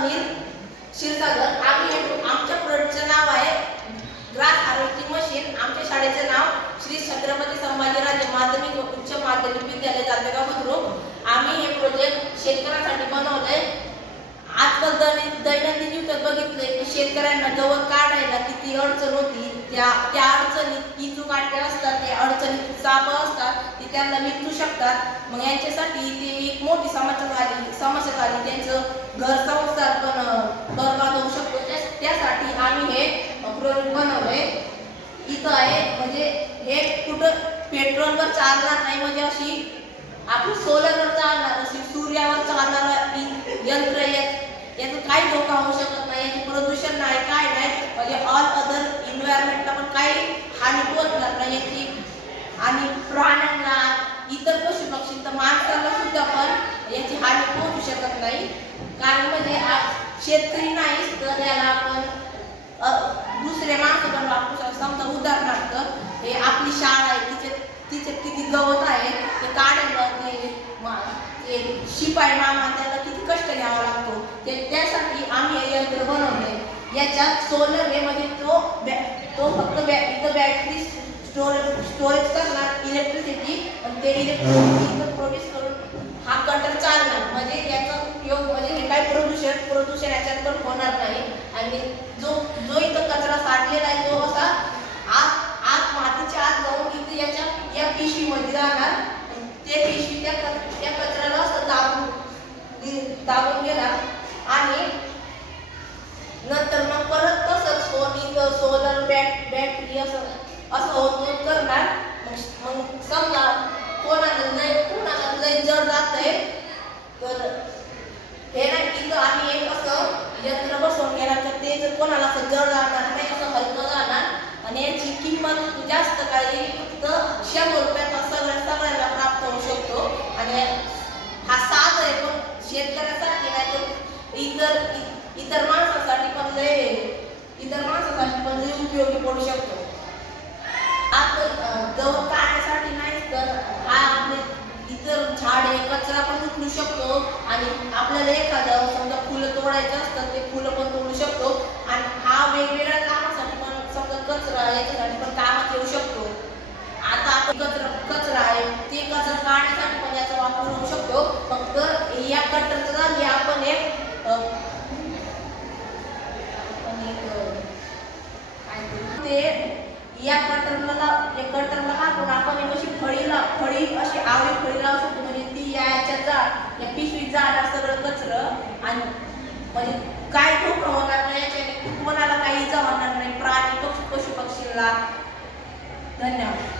अनिल क्षीरसागर। आमच्या प्रोडक्टचं नाव आहे grass harvesting machine. आमच्या शाळेचे नाव श्री छत्रपती संभाजीराजे माध्यमिक व उच्च माध्यमिक विद्यालय जातेगाव बुद्रुक। आम्ही हे प्रोजेक्ट शेतकऱ्यांसाठी बनवलंय। आजकाल दैनंदिन युगात बघितलंय की शेतकऱ्यांना गवत काढायला किती अडचण होती। त्या अडचणीत इचूकाटे असतात, त्या अडचणीत साप असतात, ते त्यांना विचू शकतात। मग यांच्यासाठी ते एक मोठी समस्या झाली। त्यांचं घर संसार पण बरबाद होऊ शकतो। त्यासाठी आम्ही हे प्रोजेक्ट बनवलंय। इथं आहे म्हणजे हे कुठं पेट्रोलवर चालणार नाही, म्हणजे अशी आपण सोलरवर चालणार, अशी सूर्यावर चालणार यंत्र याचं काही धोका होऊ शकत नाही, याचे प्रदूषण नाही, काय नाही, म्हणजे ऑल अदर एन्व्हायरमेंटला पण काही हानी पोहोचणार नाही याची। आणि प्राण्यांना, इतर पशु पक्षी तर माणसाला सुद्धा पण याची हानी पोहोचू शकत नाही। कारण म्हणजे आज शेतकरी नाही तर याला आपण दुसरे माणसं पण वापरू शकतो। समजा उदाहरणार्थ हे आपली शाळा आहे, तिचे किती गवत आहे ते काढायला ते शिपाई मामा त्याला किती कष्ट घ्यावा लागतो। त्यासाठी आम्ही हे यंत्र बनवले। याच्यात सोलर आहे, म्हणजे तो फक्त इथं बॅटरी स्टोरेज करणार इलेक्ट्रिसिटी, आणि ते इलेक्ट्रिसिटी इथं प्रोड्यूस करून हा कटर चालणार। म्हणजे याचा उपयोग म्हणजे हे काही प्रदूषण याच्यात पण होणार नाही। आणि जो इथं कचरा साठलेला आहे तो असा आत मातीच्या आत जाऊन इथे या पिशवीमध्ये जाणार। ते पिशवी त्या कचऱ्याला असं दाबून घेणार आणि नंतर मग परत तसंच सोलर बॅटरी असं होत करणार। मग समजा कोणाला लय जड जातंय तर हे नाही, इथं आम्ही एक असं यंत्र बसवून घेणार तर ते जर कोणाला असं जड जाणार नाही, असं हलकं जाणार। आणि याची किंमत जास्त काही फक्त 100 रुपयात सगळ्यांना प्राप्त होऊ शकतो। आणि हा साध आहे, पण शेतकऱ्यासाठी नाही तर इतर माणसासाठी पण लय उपयोगी पडू शकतो। आपण गवत काढण्यासाठी नाही तर हा आपले इतर झाडे कचरा पण उचलू शकतो। आणि आपल्याला एखादं समजा फुलं तोडायचं असतं ते फुलं पण तोडू शकतो। आणि हा वेगवेगळ्या कामासाठी पण, समजा कचरा याच्यासाठी पण कामात येऊ शकतो। आता आपण कचरा आहे ते कचरा काढण्यासाठी पण याचा वापर होऊ शकतो। फक्त या कटरच्या जागी आपण या कटरला लागून आपण एक अशी फळी अशी आवळी फळी लावू शकतो। म्हणजे ती या पिशवीत जाणार सगळं कचरं, आणि म्हणजे काय धोका होणार नाही, याच्याने कोणाला काही इजा होणार नाही, प्राणी पशु पक्षीला। धन्यवाद।